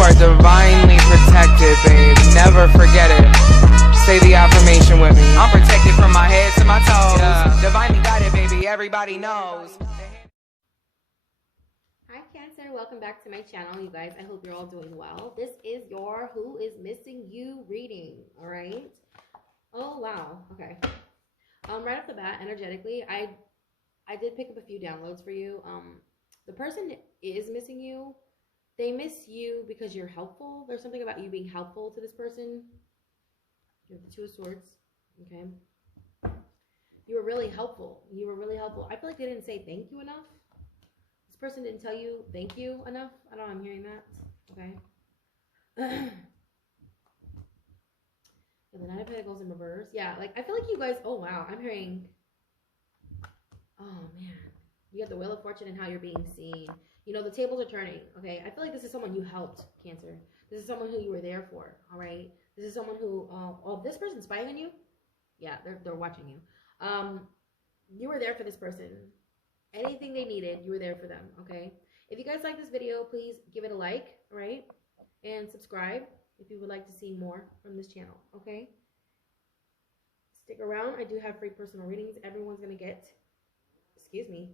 are divinely protected, babe. Never forget it. Say the affirmation with me. I'm protected from my head to my toes. Yeah. Divinely guided, baby. Everybody knows. Hi Cancer, welcome back to my channel, you guys. I hope you're all doing well. This is your Who is Missing You reading, all right? Oh, wow. Okay. Right off the bat, energetically, I did pick up a few downloads for you. The person is missing you. They miss you because you're helpful. There's something about you being helpful to this person. You have the Two of Swords, okay? You were really helpful. You were really helpful. I feel like they didn't say thank you enough. This person didn't tell you thank you enough. I don't know, I'm hearing that, okay? The Nine of Pentacles in reverse. Yeah, like, I feel like you guys, oh, wow, I'm hearing, oh, man. You got the Wheel of Fortune and how you're being seen. You know, the tables are turning, okay? I feel like this is someone you helped, Cancer. This is someone who you were there for, all right? This is someone who, oh, this person's spying on you? Yeah, they're watching you. You were there for this person. Anything they needed, you were there for them, okay? If you guys like this video, please give it a like, all right? And subscribe if you would like to see more from this channel, okay? Stick around. I do have free personal readings. Everyone's going to get, 3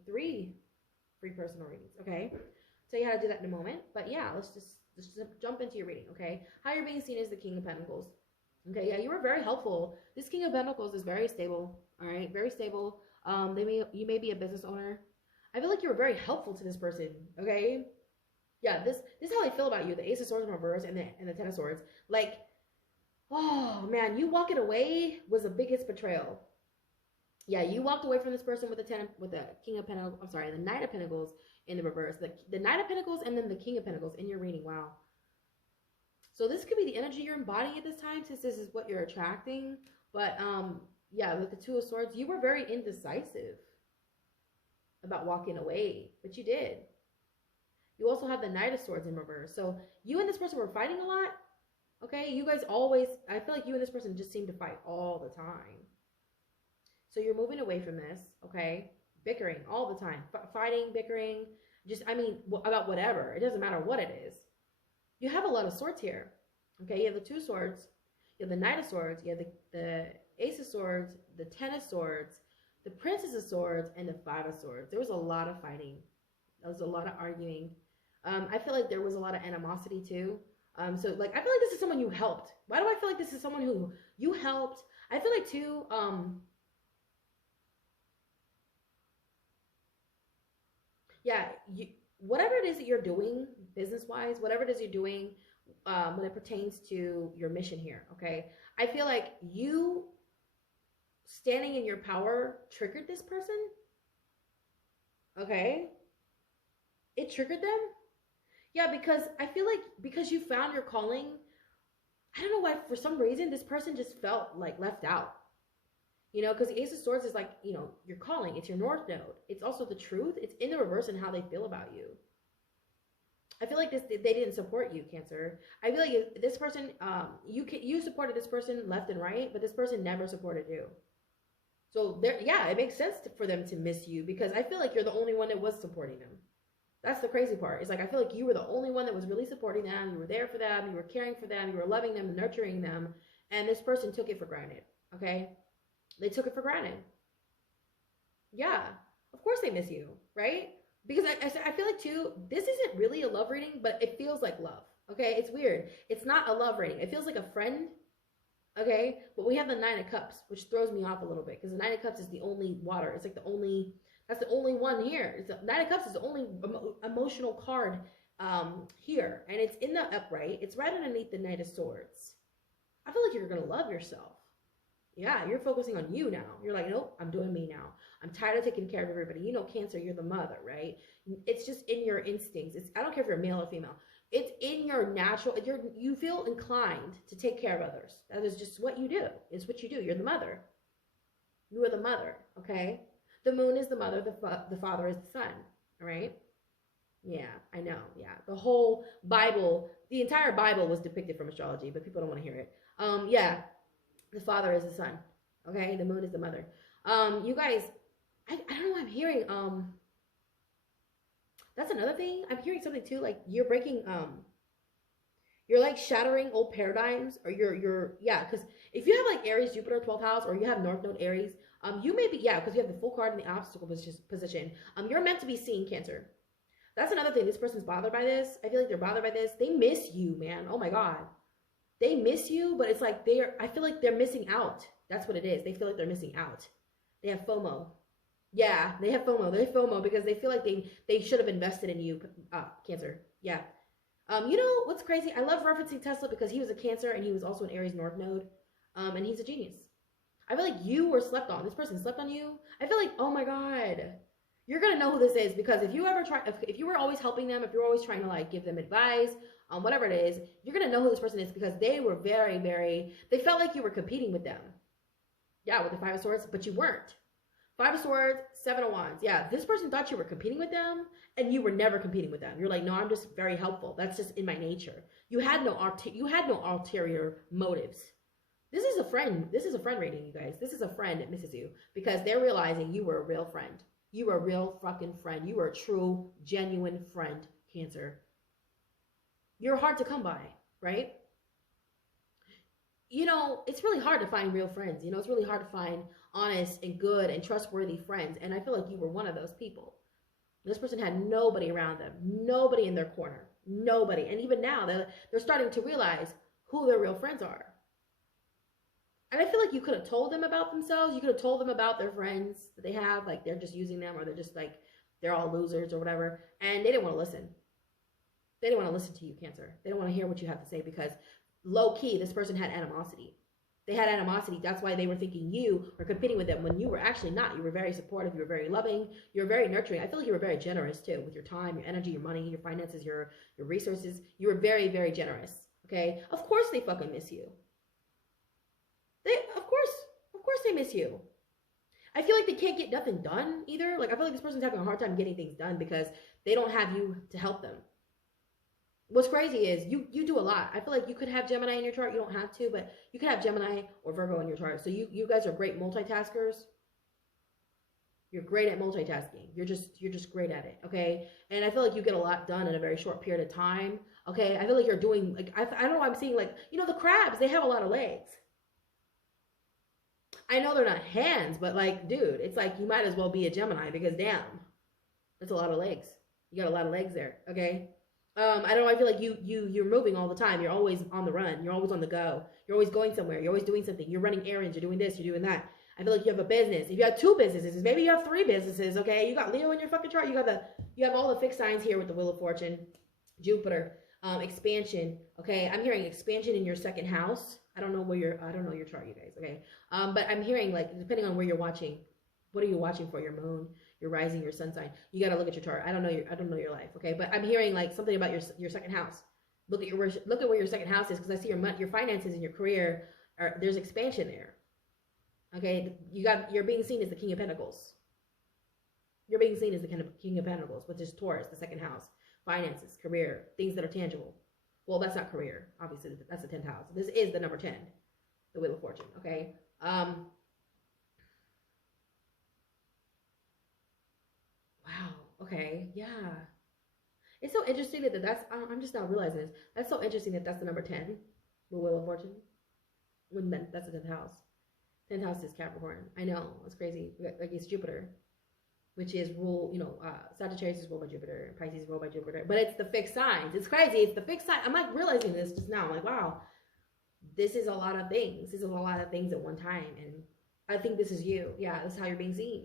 free personal readings, okay? Tell you how to do that in a moment. But yeah, let's just jump into your reading, okay? How you're being seen is the King of Pentacles. Okay, yeah, you were very helpful. This King of Pentacles is very stable, all right? Very stable. You may be a business owner. I feel like you were very helpful to this person, okay? Yeah, this is how I feel about you. The Ace of Swords in reverse and the Ten of Swords. Like, oh, man, you walking away was the biggest betrayal. Yeah, you walked away from this person with the King of Pentacles. I'm sorry, the Knight of Pentacles in the reverse. The Knight of Pentacles and then the King of Pentacles in your reading. Wow. So this could be the energy you're embodying at this time, since this is what you're attracting. But yeah, with the Two of Swords, you were very indecisive about walking away, but you did. You also have the Knight of Swords in reverse. So you and this person were fighting a lot. Okay, you guys always, I feel like you and this person just seem to fight all the time. So you're moving away from this, okay? Bickering all the time. Fighting, bickering, just, I mean, about whatever. It doesn't matter what it is. You have a lot of swords here, okay? You have the Two Swords, you have the Knight of Swords, you have the Ace of Swords, the Ten of Swords, the Princess of Swords, and the Five of Swords. There was a lot of fighting. There was a lot of arguing. I feel like there was a lot of animosity too. So like, I feel like this is someone you helped. Why do I feel like this is someone who you helped? I feel like too, yeah, whatever it is that you're doing business-wise, whatever it is you're doing when it pertains to your mission here, okay? I feel like you standing in your power triggered this person, okay? It triggered them. Yeah, because I feel like because you found your calling, I don't know why, for some reason, this person just felt like left out. You know, because the Ace of Swords is like, you know, your calling. It's your North Node. It's also the truth. It's in the reverse in how they feel about you. I feel like they didn't support you, Cancer. I feel like this person, you supported this person left and right, but this person never supported you. So yeah, it makes sense for them to miss you, because I feel like you're the only one that was supporting them. That's the crazy part. It's like, I feel like you were the only one that was really supporting them. You were there for them. You were caring for them. You were loving them and nurturing them. And this person took it for granted, okay? They took it for granted. Yeah, of course they miss you, right? Because I feel like, too, this isn't really a love reading, but it feels like love, okay? It's weird. It's not a love reading. It feels like a friend, okay? But we have the Nine of Cups, which throws me off a little bit, because the Nine of Cups is the only water. It's like the only, that's the only one here. It's the Nine of Cups is the only emotional card here. And it's in the upright. It's right underneath the Knight of Swords. I feel like you're going to love yourself. Yeah, you're focusing on you now. You're like, nope, I'm doing me now. I'm tired of taking care of everybody. You know, Cancer, you're the mother, right? It's just in your instincts. I don't care if you're male or female. It's in your natural, you feel inclined to take care of others. That is just what you do. It's what you do. You're the mother. You are the mother, okay? The moon is the mother. The father is the son, all right? Yeah, I know, yeah. The whole Bible, the entire Bible was depicted from astrology, but people don't want to hear it. Yeah. The father is the son, okay? The moon is the mother. You guys, I don't know what I'm hearing. That's another thing. I'm hearing something too, like you're breaking, You're like shattering old paradigms, or yeah, because if you have like Aries, Jupiter, 12th house, or you have North Node Aries, you may be, yeah, because you have the full card in the obstacle position. You're meant to be seen, Cancer. That's another thing. This person's bothered by this. I feel like they're bothered by this. They miss you, man. Oh my God. They miss you, but it's like I feel like they're missing out. That's what it is. They feel like they're missing out. They have FOMO. Yeah, they have FOMO. They have FOMO because they feel like they should have invested in you, Cancer. Yeah. You know what's crazy? I love referencing Tesla because he was a Cancer and he was also an Aries North Node. And he's a genius. I feel like you were slept on. This person slept on you. I feel like, oh my God. You're going to know who this is, because if you were always helping them, if you're always trying to like give them advice, whatever it is, you're going to know who this person is, because they were very, very, they felt like you were competing with them. Yeah, with the 5 of Swords, but you weren't. 5 of Swords, 7 of Wands. Yeah, this person thought you were competing with them, and you were never competing with them. You're like, no, I'm just very helpful. That's just in my nature. You had no ulterior motives. This is a friend. This is a friend rating, you guys. This is a friend that misses you, because they're realizing you were a real friend. You were a real fucking friend. You were a true, genuine friend, Cancer. You're hard to come by, right? You know, it's really hard to find real friends. You know, it's really hard to find honest and good and trustworthy friends. And I feel like you were one of those people. This person had nobody around them, nobody in their corner, nobody. And even now, they're starting to realize who their real friends are. And I feel like you could have told them about themselves. You could have told them about their friends that they have, like they're just using them, or they're just like, they're all losers or whatever. And they didn't want to listen. They didn't want to listen to you, Cancer. They don't want to hear what you have to say, because low key, this person had animosity. They had animosity. That's why they were thinking you were competing with them, when you were actually not. You were very supportive. You were very loving. You were very nurturing. I feel like you were very generous too, with your time, your energy, your money, your finances, your resources. You were very, very generous. Okay. Of course they fucking miss you. Of course they miss you. I feel like they can't get nothing done either. Like, I feel like this person's having a hard time getting things done because they don't have you to help them. What's crazy is you do a lot. I feel like you could have Gemini in your chart. You don't have to, but you could have Gemini or Virgo in your chart. So you guys are great multitaskers. You're great at multitasking. You're just great at it, okay? And I feel like you get a lot done in a very short period of time, okay? I feel like you're doing, like, I don't know, I'm seeing, like, you know, the crabs, they have a lot of legs. I know they're not hands, but, like, dude, it's like you might as well be a Gemini, because damn, that's a lot of legs. You got a lot of legs there, okay? I don't know, I feel like you're moving all the time. You're always on the run. You're always on the go. You're always going somewhere. You're always doing something. You're running errands. You're doing this. You're doing that. I feel like you have a business. If you have 2 businesses, maybe you have 3 businesses, okay? You got Leo in your fucking chart. You have all the fixed signs here with the Wheel of Fortune, Jupiter, expansion, okay? I'm hearing expansion in your 2nd house. I don't know your chart, you guys, okay? But I'm hearing, like, depending on where you're watching, what are you watching for? Your moon, your rising, your sun sign. You got to look at your chart. I don't know your life, okay? But I'm hearing, like, something about your 2nd house. Look at where your 2nd house is, because I see your finances and your career. There's expansion there. Okay, you're being seen as the King of Pentacles. You're being seen as the King of Pentacles, which is Taurus, the 2nd house. Finances, career, things that are tangible. Well, that's not career. Obviously, that's the 10th house. This is the number 10, the Wheel of Fortune, okay? Wow. Okay. Yeah. It's so interesting that's, I'm just now realizing this. That's so interesting that's the number 10, the Wheel of Fortune. That's the 10th house. 10th house is Capricorn. I know. It's crazy. Like, it's Jupiter, which is Sagittarius is ruled by Jupiter. Pisces is ruled by Jupiter. But it's the fixed signs. It's crazy. It's the fixed sign. I'm like realizing this just now. I'm like, wow, this is a lot of things. This is a lot of things at one time. And I think this is you. Yeah, this is how you're being seen.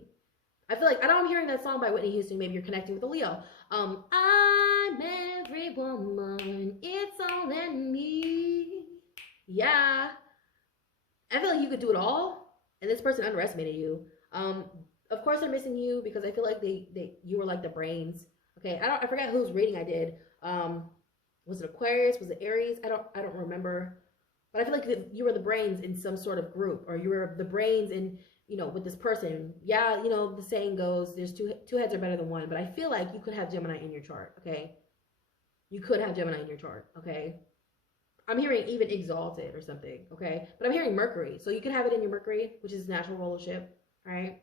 I feel like, I know I'm hearing that song by Whitney Houston. Maybe you're connecting with a Leo. I'm every woman. It's all in me. Yeah. I feel like you could do it all, and this person underestimated you. Of course they're missing you, because I feel like you were like the brains. Okay, I forget whose reading I did. Was it Aquarius? Was it Aries? I don't remember. But I feel like you were the brains in some sort of group, or you were the brains in, with this person. Yeah, the saying goes, there's two heads are better than one. But I feel like you could have Gemini in your chart. Okay, you could have Gemini in your chart. Okay. I'm hearing even exalted or something, okay? But I'm hearing Mercury. So you can have it in your Mercury, which is natural rulership, right?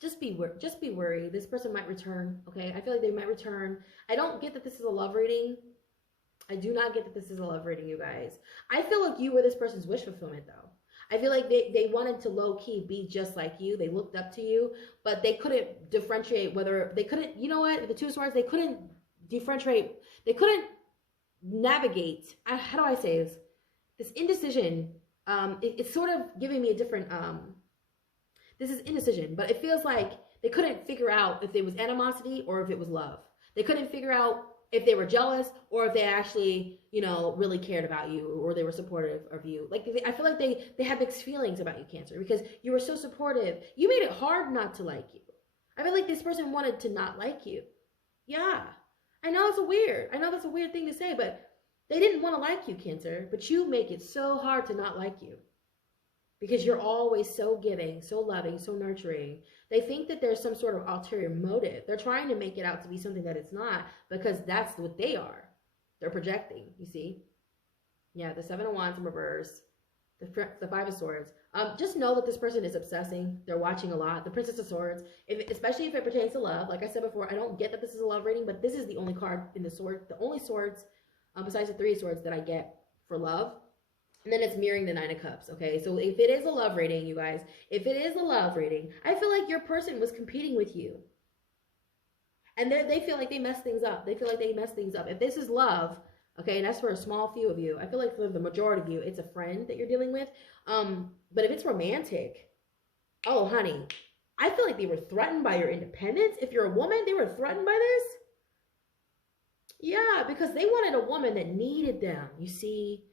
just be worried. This person might return, okay? I feel like they might return. I don't get that this is a love reading. I do not get that this is a love reading, you guys. I feel like you were this person's wish fulfillment, though. I feel like they wanted to low-key be just like you. They looked up to you, but they couldn't differentiate whether, they couldn't, you know what, the Two of Swords, they couldn't differentiate, they couldn't navigate, how do I say this? This indecision, it's sort of giving me a different, this is indecision, but it feels like they couldn't figure out if it was animosity or if it was love. They couldn't figure out if they were jealous or if they actually, you know, really cared about you or they were supportive of you. Like, I feel like they have mixed feelings about you, Cancer, because you were so supportive. You made it hard not to like you. I feel like this person wanted to not like you. Yeah. I know it's weird. I know that's a weird thing to say, but they didn't want to like you, Cancer, but you make it so hard to not like you because you're always so giving, so loving, so nurturing. They think that there's some sort of ulterior motive. They're trying to make it out to be something that it's not because that's what they are. They're projecting, you see? Yeah, the Seven of Wands in reverse, the Five of Swords. Just know that this person is obsessing. They're watching a lot. The Princess of Swords, especially if it pertains to love. Like I said before, I don't get that this is a love reading, but this is the only card in the sword, the only swords besides the Three of Swords that I get for love. And then it's mirroring the Nine of Cups, okay? So if it is a love reading, you guys, if it is a love reading, I feel like your person was competing with you. And they feel like they messed things up. They feel like they messed things up. If this is love, okay, and that's for a small few of you, I feel like for the majority of you, it's a friend that you're dealing with. But if it's romantic, oh, honey, I feel like they were threatened by your independence. If you're a woman, they were threatened by this. Yeah, because they wanted a woman that needed them, you see.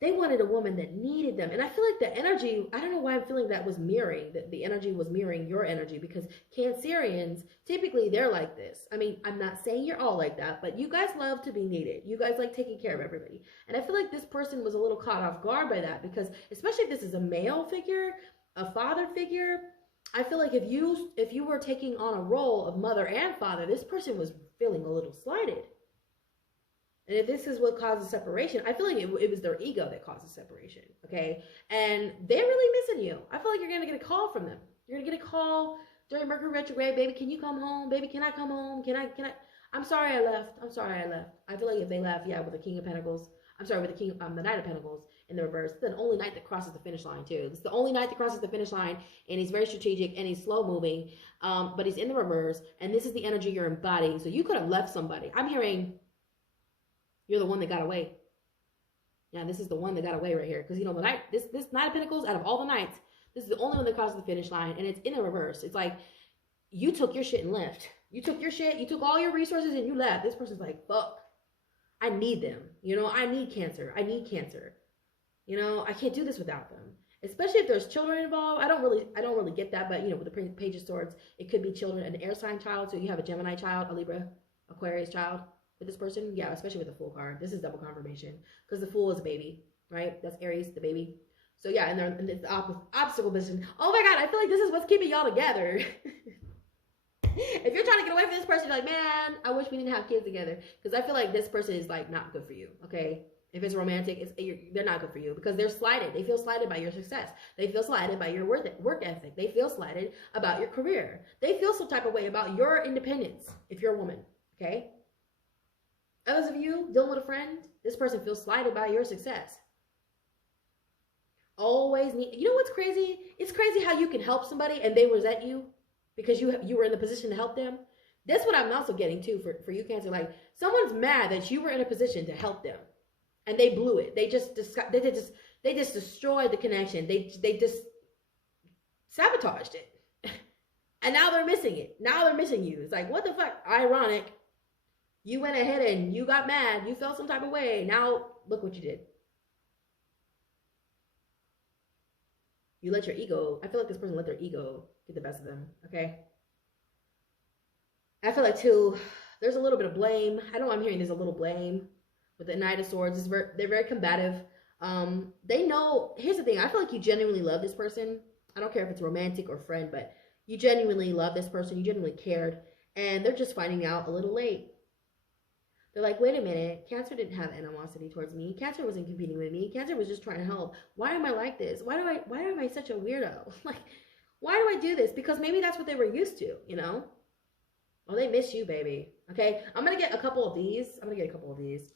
They wanted a woman that needed them. And I feel like the energy, I don't know why I'm feeling that was mirroring, that the energy was mirroring your energy, because Cancerians, typically they're like this. I mean, I'm not saying you're all like that, but you guys love to be needed. You guys like taking care of everybody. And I feel like this person was a little caught off guard by that, because especially if this is a male figure, a father figure, I feel like if you were taking on a role of mother and father, this person was feeling a little slighted. And if this is what causes separation, I feel like it was their ego that causes separation, okay? And they're really missing you. I feel like you're going to get a call from them. You're going to get a call during Mercury retrograde. Baby, can you come home? Baby, can I come home? Can I? I'm sorry I left. I'm sorry I left. I feel like if they left, yeah, with the King of Pentacles. I'm sorry, with the Knight of Pentacles in the reverse. It's the only knight that crosses the finish line, too. It's the only knight that crosses the finish line, and he's very strategic, and he's slow-moving, but he's in the reverse, and this is the energy you're embodying. So you could have left somebody. I'm hearing you're the one that got away. Yeah, this is the one that got away right here. Because, you know, the knight, this Knight of Pentacles, out of all the knights, this is the only one that crosses the finish line, and it's in the reverse. It's like, you took your shit and left. You took your shit, you took all your resources, and you left. This person's like, fuck. I need them. You know, I need Cancer. I need Cancer. You know, I can't do this without them. Especially if there's children involved. I don't really get that, but you know, with the Page of Swords, it could be children, an air sign child. So you have a Gemini child, a Libra, Aquarius child with this person. Yeah, especially with the Fool card. This is double confirmation because the Fool is a baby, right? That's Aries, the baby. So yeah, and they're in the obstacle position. Oh my God, I feel like this is what's keeping y'all together. If you're trying to get away from this person, you're like, man, I wish we didn't have kids together. Because I feel like this person is like not good for you, okay? If it's romantic, they're not good for you because they're slighted. They feel slighted by your success. They feel slighted by your work ethic. They feel slighted about your career. They feel some type of way about your independence if you're a woman, okay? Others of you dealing with a friend, this person feels slighted by your success. Always need, you know what's crazy? It's crazy how you can help somebody and they resent you because you were in the position to help them. That's what I'm also getting too for you, Cancer. Like, someone's mad that you were in a position to help them and they blew it. They just destroyed the connection. They just sabotaged it. And now they're missing it. Now they're missing you. It's like, what the fuck? Ironic. You went ahead and you got mad. You felt some type of way. Now look what you did. You let your ego, I feel like this person let their ego get the best of them, okay? I feel like, too, there's a little bit of blame. I know I'm hearing there's a little blame with the Knight of Swords. They're very combative. They know, here's the thing. I feel like you genuinely love this person. I don't care if it's romantic or friend, but you genuinely love this person. You genuinely cared. And they're just finding out a little late. They're like, wait a minute, Cancer didn't have animosity towards me. Cancer wasn't competing with me. Cancer was just trying to help. Why am I like this? Why am I such a weirdo? Like, Why do I do this? Because maybe that's what they were used to, you know? Oh, they miss you, baby. Okay, I'm going to get a couple of these.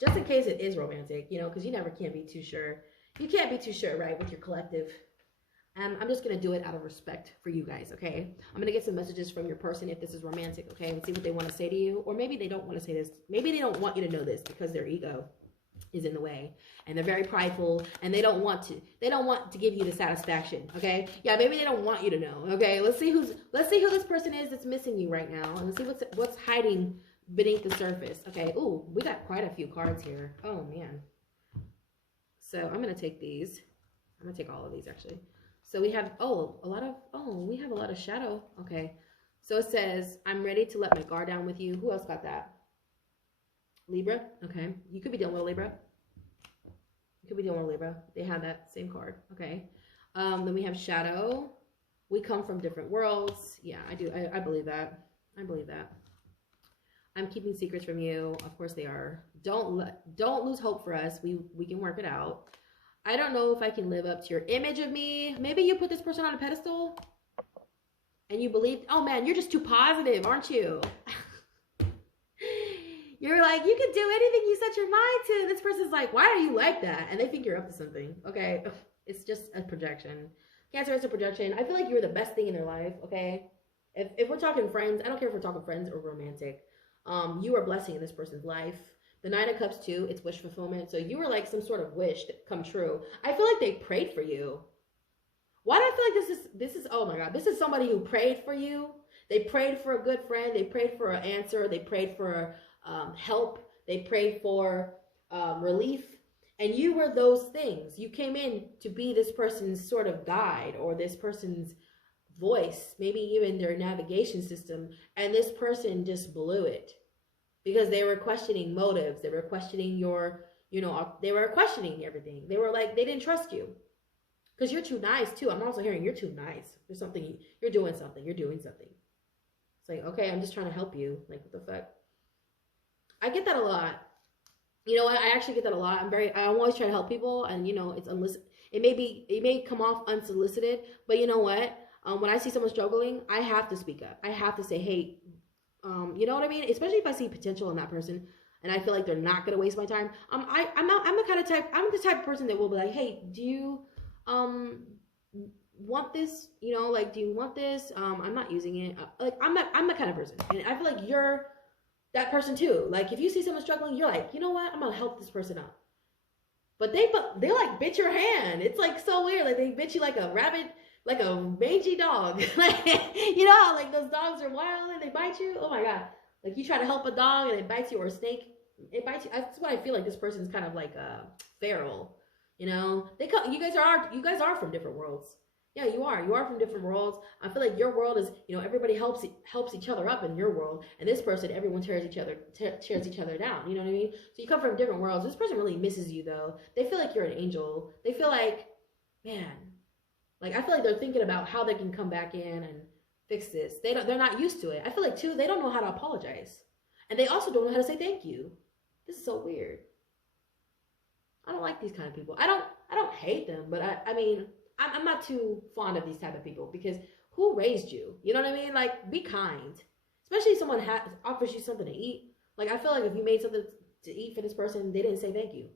Just in case it is romantic, you know, because you never can't be too sure. You can't be too sure, right, with your collective. I'm just going to do it out of respect for you guys, okay? I'm going to get some messages from your person if this is romantic, okay? And see what they want to say to you. Or maybe they don't want to say this. Maybe they don't want you to know this because their ego is in the way. And they're very prideful. And they don't want to. They don't want to give you the satisfaction, okay? Yeah, maybe they don't want you to know, okay? Let's see who this person is that's missing you right now. And let's see what's hiding beneath the surface, okay? Ooh, we got quite a few cards here. Oh, man. So I'm going to take these. I'm going to take all of these, actually. So we have, we have a lot of shadow. Okay. So it says, I'm ready to let my guard down with you. Who else got that? Libra. Okay. You could be dealing with a Libra. You could be dealing with a Libra. They have that same card. Okay. Then we have shadow. We come from different worlds. Yeah, I do. I believe that. I believe that. I'm keeping secrets from you. Of course they are. Don't lose hope for us. We can work it out. I don't know if I can live up to your image of me. Maybe you put this person on a pedestal and you believe, oh man, you're just too positive, aren't you? You're like, you can do anything you set your mind to. This person's like, why are you like that? And they think you're up to something. Okay. It's just a projection. Cancer is a projection. I feel like you're the best thing in their life. Okay. If we're talking friends, I don't care if we're talking friends or romantic. You are a blessing in this person's life. The 9 of Cups too, it's wish fulfillment. So you were like some sort of wish that come true. I feel like they prayed for you. Why do I feel like this is, oh my God, this is somebody who prayed for you. They prayed for a good friend. They prayed for an answer. They prayed for help. They prayed for relief. And you were those things. You came in to be this person's sort of guide or this person's voice, maybe even their navigation system. And this person just blew it. Because they were questioning motives. They were questioning your, they were questioning everything. They were like, they didn't trust you. Because you're too nice too. I'm also hearing you're too nice. There's something, you're doing something. It's like, okay, I'm just trying to help you. Like, what the fuck? I get that a lot. You know what? I actually get that a lot. I'm always trying to help people. And it's unsolicited. It may come off unsolicited. But you know what? When I see someone struggling, I have to speak up. I have to say, hey, you know what I mean? Especially if I see potential in that person and I feel like they're not going to waste my time. I'm the type of person that will be like, hey, do you, want this? Do you want this? I'm not using it. I'm that kind of person. And I feel like you're that person too. Like if you see someone struggling, you're like, you know what? I'm going to help this person out. But they like bit your hand. It's like so weird. Like they bit you like a rabbit, like a mangy dog. Like, you know how like those dogs are wild and they bite you? Oh my God. Like you try to help a dog and it bites you, or a snake, it bites you. That's what I feel like this person's kind of like feral. You guys are from different worlds. Yeah, you are. You are from different worlds. I feel like your world is, everybody helps each other up in your world. And this person, everyone tears each other down. You know what I mean? So you come from different worlds. This person really misses you though. They feel like you're an angel. They feel like, man, like, I feel like they're thinking about how they can come back in and fix this. They're not used to it. I feel like, too, they don't know how to apologize. And they also don't know how to say thank you. This is so weird. I don't like these kind of people. I don't hate them, but I'm not too fond of these type of people because who raised you? You know what I mean? Like, be kind. Especially if someone offers you something to eat. Like, I feel like if you made something to eat for this person, they didn't say thank you.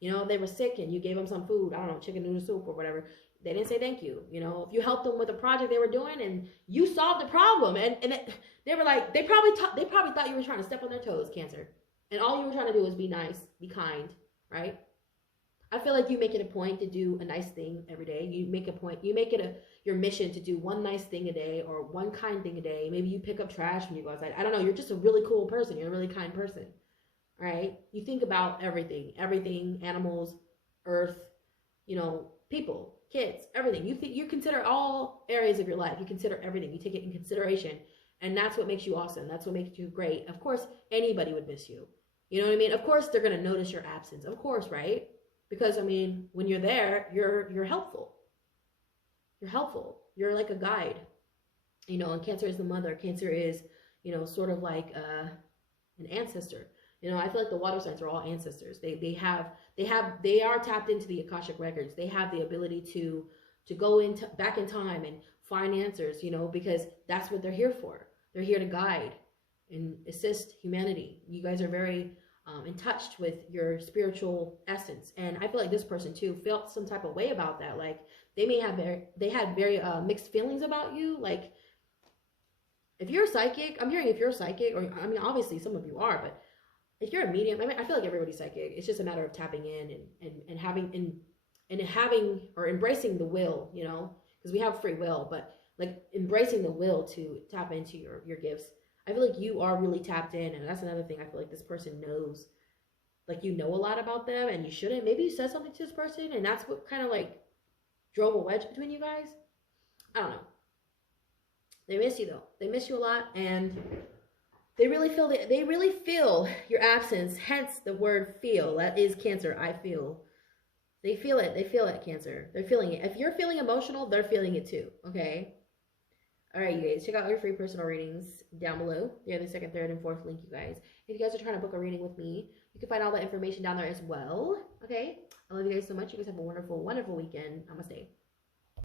They were sick and you gave them some food. I don't know, chicken noodle soup or whatever. They didn't say thank you. If you helped them with a project they were doing and you solved the problem, and they were like, they probably thought you were trying to step on their toes, Cancer. And all you were trying to do was be nice, be kind, right? I feel like you make it a point to do a nice thing every day. You make it your mission to do one nice thing a day or one kind thing a day. Maybe you pick up trash when you go outside. I don't know. You're just a really cool person. You're a really kind person, right? You think about everything, animals, earth, people, kids, everything. You consider all areas of your life. You consider everything. You take it in consideration. And that's what makes you awesome. That's what makes you great. Of course, anybody would miss you. You know what I mean? Of course, they're going to notice your absence. Of course, right? Because, when you're there, you're helpful. You're helpful. You're like a guide. And Cancer is the mother. Cancer is, sort of like an ancestor. I feel like the water signs are all ancestors. They are tapped into the Akashic records. They have the ability to go back in time and find answers, you know, because that's what they're here for. They're here to guide and assist humanity. You guys are very in touch with your spiritual essence, and I feel like this person too felt some type of way about that. Like they had very mixed feelings about you. Like if you're psychic, I'm hearing if you're psychic, or I mean obviously some of you are, but if you're a medium, I mean I feel like everybody's psychic. It's just a matter of tapping in and having or embracing the will, you know, because we have free will, but like embracing the will to tap into your gifts. I feel like you are really tapped in, and that's another thing I feel like this person knows. Like you know a lot about them, and you shouldn't. Maybe you said something to this person, and that's what kind of like drove a wedge between you guys. I don't know. They miss you though. They miss you a lot, and they really feel your absence. Hence the word "feel." That is Cancer. I feel. They feel it. They feel it, Cancer. They're feeling it. If you're feeling emotional, they're feeling it too. Okay. All right, you guys, check out your free personal readings down below. They're the second, third, and fourth link, you guys. If you guys are trying to book a reading with me, you can find all that information down there as well. Okay? I love you guys so much. You guys have a wonderful, wonderful weekend. Namaste.